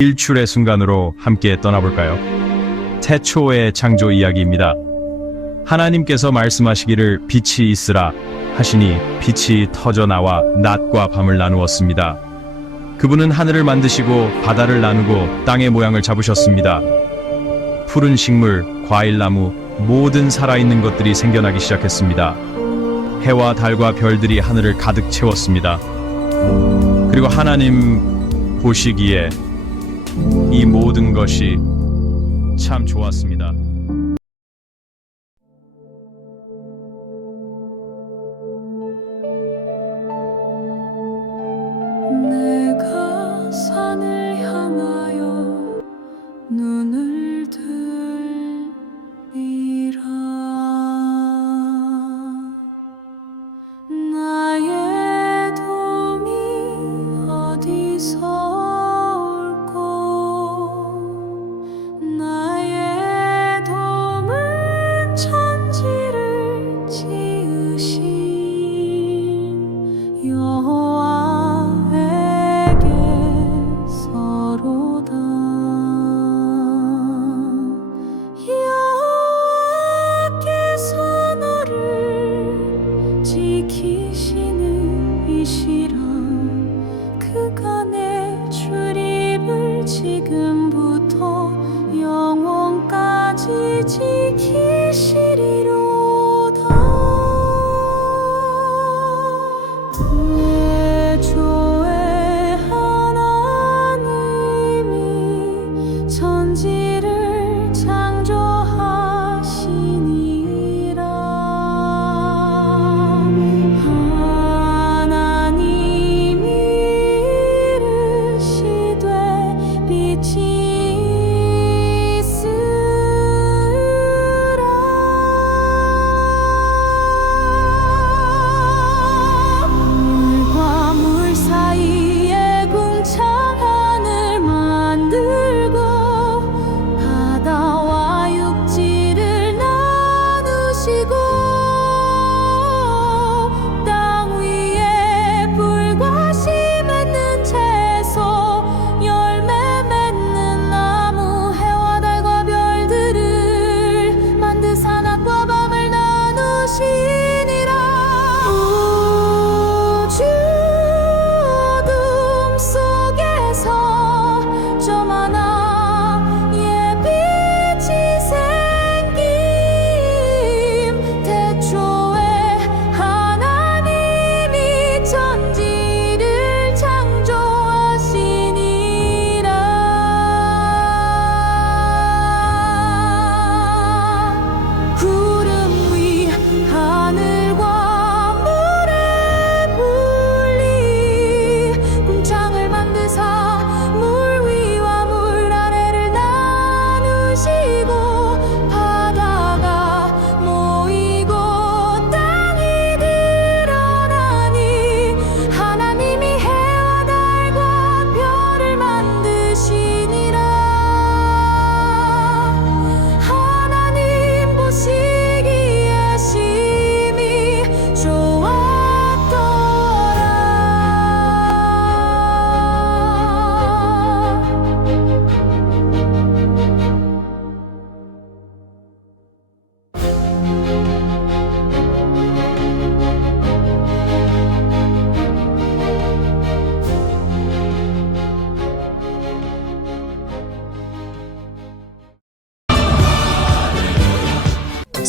일출의 순간으로 함께 떠나볼까요? 태초의 창조 이야기입니다. 하나님께서 말씀하시기를 빛이 있으라 하시니 빛이 터져 나와 낮과 밤을 나누었습니다. 그분은 하늘을 만드시고 바다를 나누고 땅의 모양을 잡으셨습니다. 푸른 식물, 과일나무, 모든 살아있는 것들이 생겨나기 시작했습니다. 해와 달과 별들이 하늘을 가득 채웠습니다. 그리고 하나님 보시기에 이 모든 것이 참 좋았습니다. 情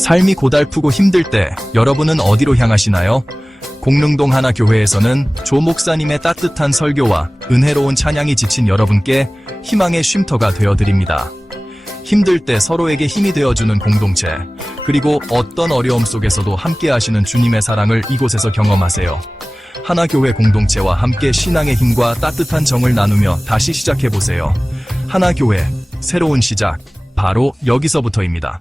삶이 고달프고 힘들 때 여러분은 어디로 향하시나요? 공릉동 하나 교회에서는 조 목사님의 따뜻한 설교와 은혜로운 찬양이 지친 여러분께 희망의 쉼터가 되어드립니다. 힘들 때 서로에게 힘이 되어주는 공동체, 그리고 어떤 어려움 속에서도 함께 하시는 주님의 사랑을 이곳에서 경험하세요. 하나교회 공동체와 함께 신앙의 힘과 따뜻한 정을 나누며 다시 시작해보세요. 하나교회, 새로운 시작, 바로 여기서부터입니다.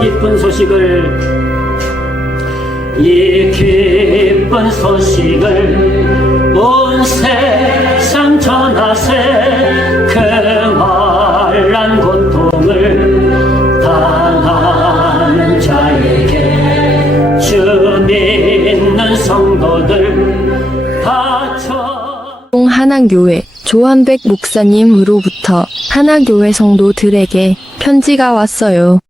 기쁜 소식을 이 기쁜 소식을 온 세상 전하세 하나교회 조한백 목사님으로부터 하나교회 성도들에게 편지가 왔어요.